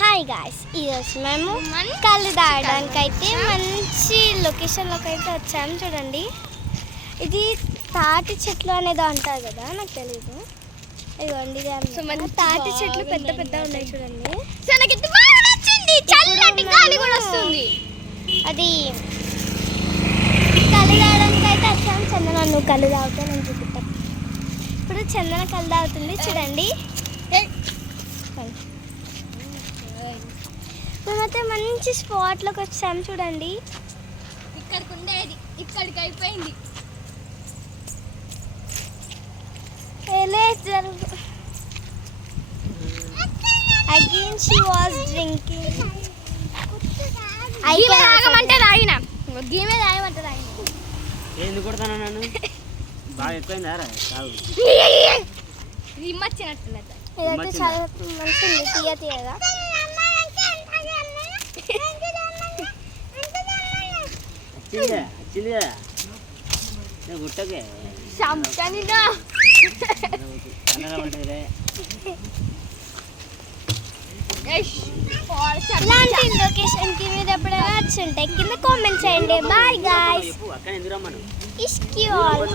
Hi guys, ఈరోజు మేము కళ్ళు తాగడానికి అయితే మంచి లొకేషన్లోకి అయితే వచ్చాము. చూడండి, ఇది తాటి చెట్లు అనేది అంటారు కదా, నాకు తెలియదు. ఇదిగోండి, తాటి చెట్లు పెద్ద పెద్ద ఉన్నాయి చూడండి. చల్లటి గాలి కూడా వస్తుంది. అది కళ్ళు తాగడానికి అయితే వచ్చాము. చందన, నువ్వు కళ్ళు తాగుతా, నేను చూపిస్తాను. ఇప్పుడు చందన కళ్ళు తాగుతుంది చూడండి. మేమైతే మంచి స్పాట్లోకి వచ్చాము చూడండి. ఇక్కడికి ఉండేది ఇక్కడికి అయిపోయింది. Again she was drinking. తాగమంటే తాగిన, గీమే తాగమంటే తాగిన. ఎందుకు కొడతాను నన్ను? బాగా ఎక్కువైందా రా? రిమ్మచ్చినట్టున్నది. ఇదైతే చాలా మంచిది, తీయ తీయగా. గుట్టకే ఇలాంటి లొకేషన్కి మీరు ఎప్పుడైనా వచ్చి ఉంటే కింద కామెంట్ చేయండి. Bye guys. అక్కడ ఎందుకు రమ్మను? ఇష్కి ఆల్.